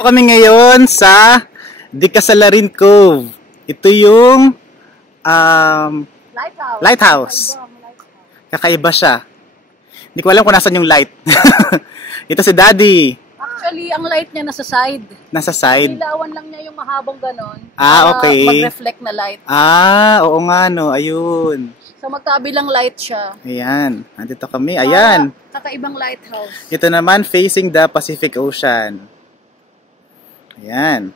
Kami ngayon sa Dicasalarin Cove. Ito yung lighthouse. Kakaiba siya. Hindi ko alam kung nasan yung light. Ito si Daddy. Actually, ang light niya nasa side. Nasa side? Ilawan lang niya yung mahabang ganon. Okay. Mag-reflect na light. Oo nga no. Ayun. So magkabilang light siya. Ayan. Nandito kami. Ayan. Kakaibang lighthouse. Ito naman facing the Pacific Ocean. Ayan.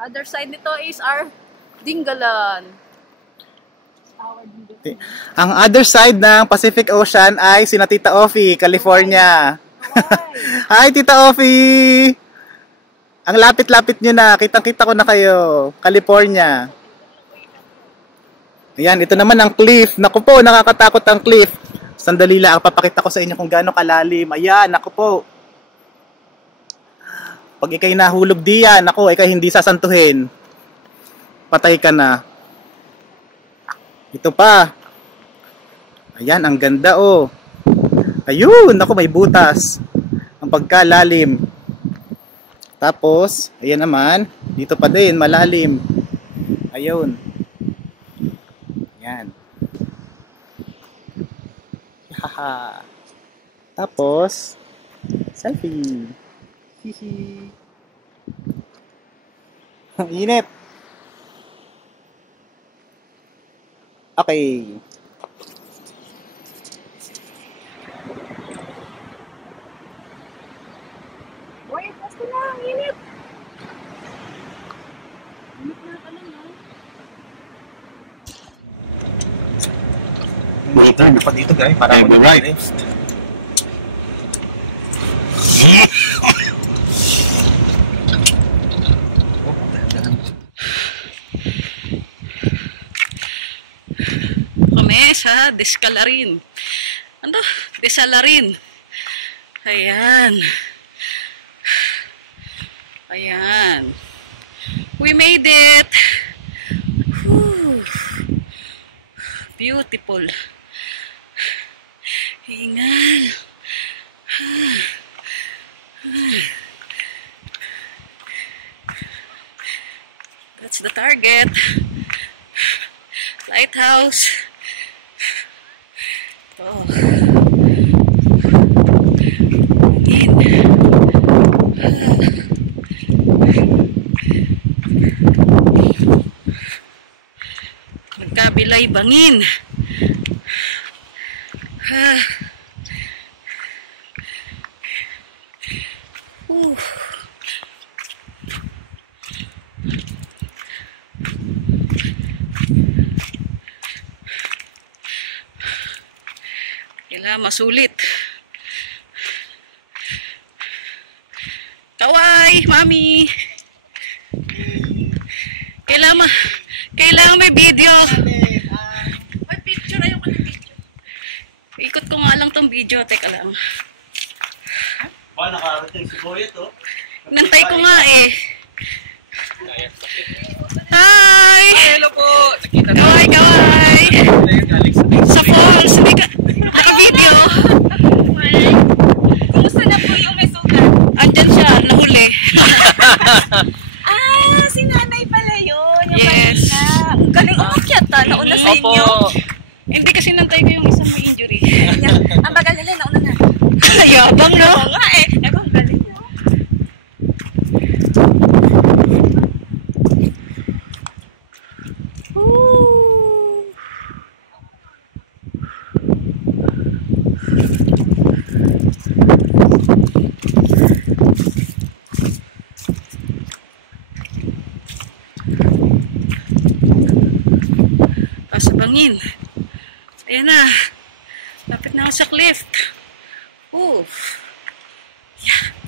Other side nito is our Dingalan. Ang other side ng Pacific Ocean ay sina Tita Offie, California. Hi Tita Offie! Ang lapit-lapit nyo na. Kitang-kita ko na kayo. California. Ayan, ito naman ang cliff. Naku po, nakakatakot ang cliff. Sandali lang, papakita ko sa inyo kung gaano kalalim. Ayan, naku po. Pag ikay nahulog diyan, naku, ikay hindi sasantuhin. Patay ka na. Ito pa. Ayan, ang ganda oh. Ayun, naku, may butas. Ang pagkalalim. Tapos, ayan naman. Dito pa din, malalim. Ayun. Ayan. Haha. Tapos, selfie. Hihi. Ang init. Okay. Wait, basta na, ang init. Init na ka lang, ha? Waiter na pa dito guys, para mag-right. Kami sa Dicasalarin. Ano? Dicasalarin. Ayan. Ayan. We made it. Whew. Beautiful. Hingal. That's the target. Lighthouse. Oh. Bangin. Magkabilay bangin. Kailangan masulit. Kaway, mami. Kailangan may video. May picture, ayoko ng video. Ikot ko nga lang tong video, teka lang. Nakarating si Boya to. Nantay ko nga eh. Hi! Hello po! Nakita na. Kaway! Sa falls, hindi ka... Naka-video. Kumusta na po yung may sugat? Andyan siya, nahuli. Si nanay pala yun. Yung Yes. kanina. Ang galing umakyat ha. Nauna sa inyo. Hindi kasi nantay ko yung isang may injury. Ang bagal nila, nauna na. Yabang no? Oo nga eh. Ang galing no? Pasabangin. Ayan na. Lapit na ako sa cliff. Yeah.